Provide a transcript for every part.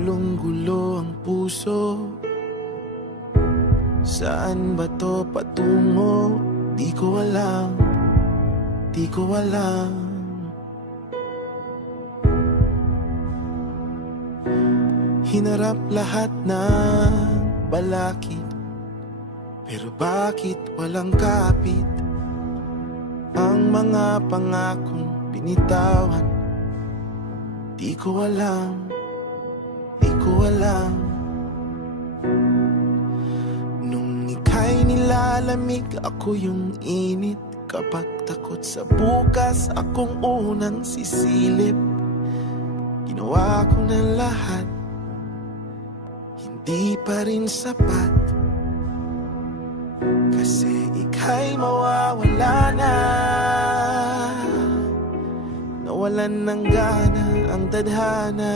Gulong-gulo ang puso. Saan ba to patungo? Di ko alam, di ko alam. Hinarap lahat ng balakid, pero bakit walang kapit? Ang mga pangakong binitawan, di ko alam, di ko alam. Nung ika'y nilalamig, ako yung init. Kapag takot sa bukas, akong unang sisilip. Ginawa ko na lahat, hindi pa rin sapat. Kasi ika'y mawawala na. Nawalan ng gana ang tadhana.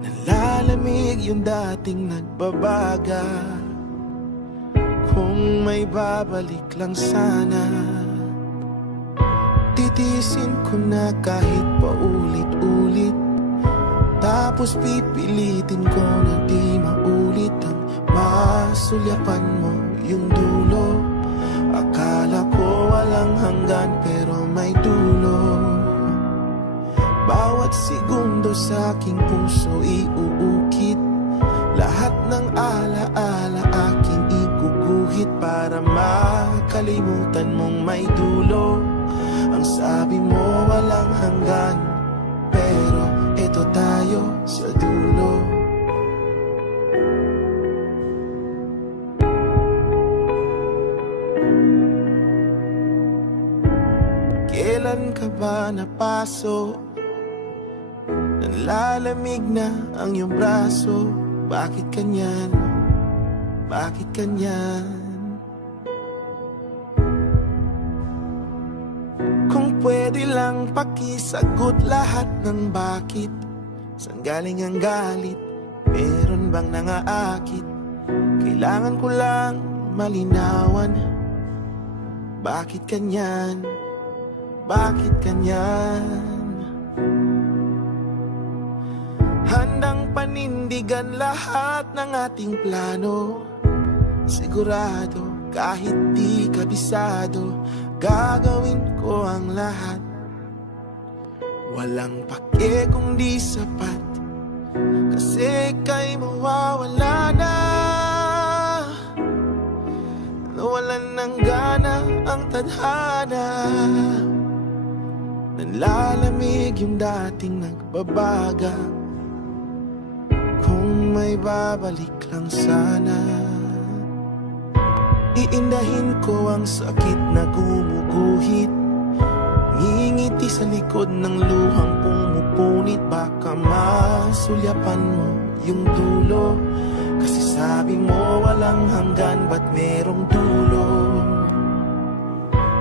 Nalalamig yung dating nagbabaga. Kung may babalik lang sana, titiisin ko na kahit paulit-ulit. Tapos pipilitin ko na di maulit ang masulyapan mo yung dulo. Akala ko walang hanggan pero may dulo. Bawat segundo sa aking puso iuukit. Lahat ng alaala aking iguguhit para makalimutan mong may dulo. Ang sabi mo walang hanggan, pero ito tayo sa dulo. Kailan ka ba napaso? Nanlalamig na ang iyong braso. Bakit kanyan? Bakit kanyan? Kung pwede lang pakisagot lahat ng bakit. Saan galing ang galit? Meron bang nangaakit? Kailangan ko lang malinawan. Bakit kanyan? Bakit kanyan? Handang panindigan lahat ng ating plano. Sigurado kahit di kabisado, gagawin ko ang lahat. Walang pake kung di sapat, kasi ika'y mawawala na. Nawalan ng gana ang tadhana. Nanlalamig yung dating nagbabaga. Kung may babalik lang sana, iindahin ko ang sakit na gumuguhit. Ngingiti sa likod ng luhang pumupunit. Baka masulyapan mo yung dulo. Kasi sabi mo walang hanggan, ba't merong dulo?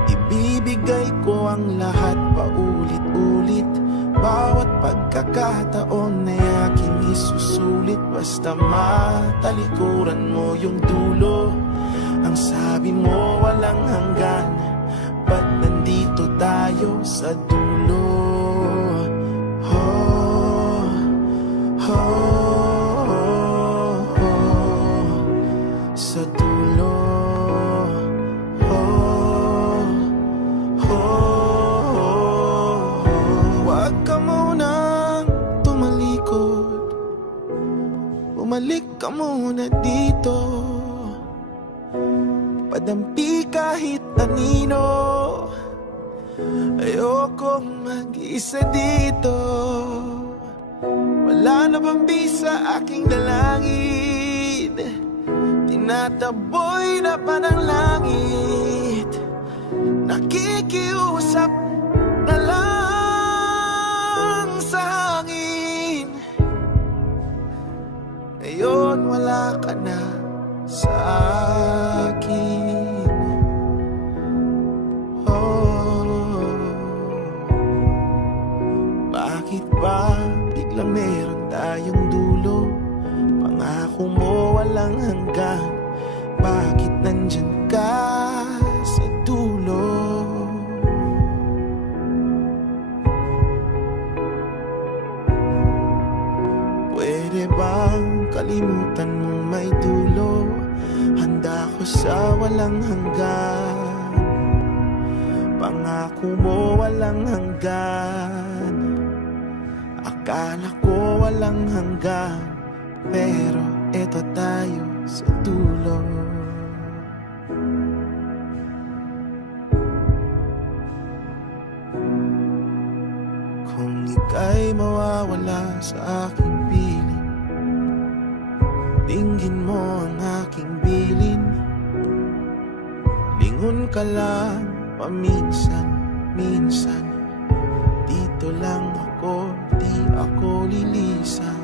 Ibibigay ko ang lahat paulit-ulit. Bawat pagkakataon na aking isusulit. Basta matalikuran mo yung dulo. Ang sabi mo walang hanggan, ba't nandito tayo sa dulo? Oh, oh, oh, oh, sa dulo. Oh, oh, oh. Huwag ka munang tumalikod, bumalik ka muna dito. Padampi kahit anino. Ayokong mag-isa dito. Wala na bang bisa aking dalangin? Tinataboy na pa ng langit. Nakikiusap na lang sa hangin. Ngayon wala ka na sa akin. Oh, bakit ba biglang meron tayong dulo? Pangako mo walang hanggan, bakit nandyan ka sa dulo? kalimutan mong may dulo. Handa ko sa walang hanggan, pangako mo walang hanggan. Akala ko walang hanggan, pero eto tayo sa dulo. Kung ika'y mawawala sa aking piling, dinggin mo ang aking bilin. Lingon ka lang paminsan-minsan, dito lang ako, di ako lilisan.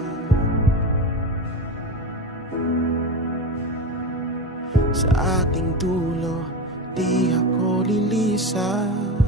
Sa ating dulo, di ako lilisan.